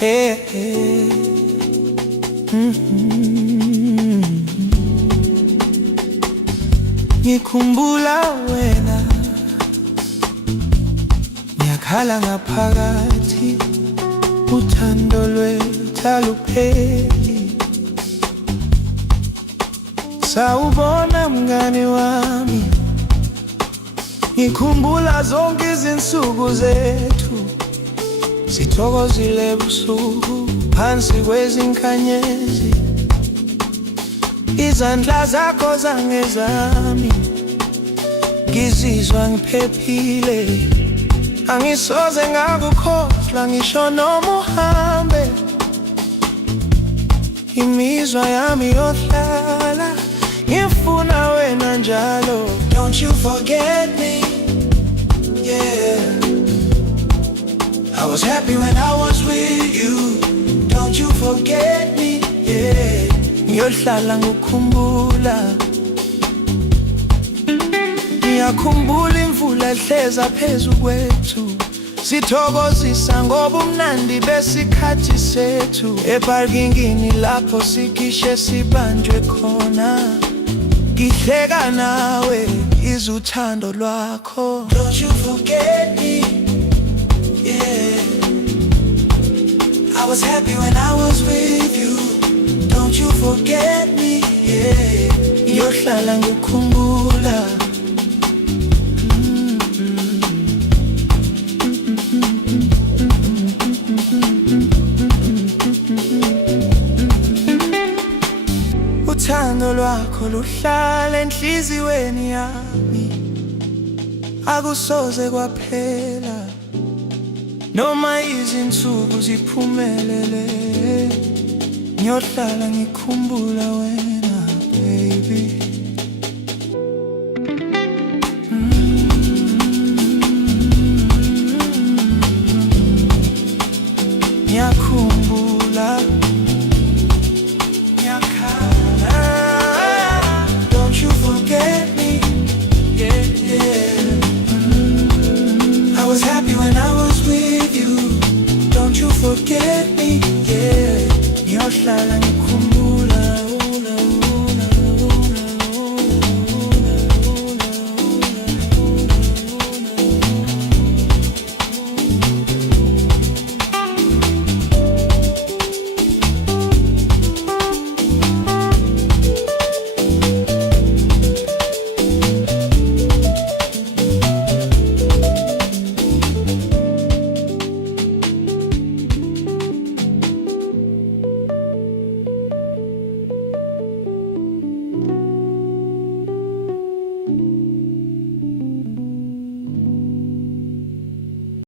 Hey, hey. Ngikhumbula wena, ngiyakhala ngaphakathi, uthando lwethu alupheli. Sawubona mngani wami, ngikhumbula zonke izinsuku zethu, sithokozile ebusuku phansi kwezinkanyezi. Izandla zakho zangezami, ngizizwa ngiphephile. Angisoze ngakukhohlwa ngisho noma uhambe. Imizwa yami yohlala ngifuna wena njalo. Don't you forget me, yeah. I was happy when I was with you. Don't you forget me, yeah. Ngiyohlala ngikukhumbula. Ngiyakhumbula imvula ehleza phezu kwethu, sithokozisa ngoba umnandi besikhathi sethu. Eparkingini lapho sikishe sibanjwe khona, ngihleka nawe izuthando lwakho. Don't you forget me, yeah. I was happy when I was with you. Don't you forget me, yeah. Ngiyohlala ngikukhumbula. Uthando lwakho luhlala enhliziyweni yami, akusoze kwaphela noma izinsuku ziphumelele. Ngiyohlala ngikhumbula wena, baby. Ngiyakhumbula, ngiyakhala. Don't you forget me, yeah, yeah. I was happy when I was with you. Don't you forget me, yeah. Ngiyohlala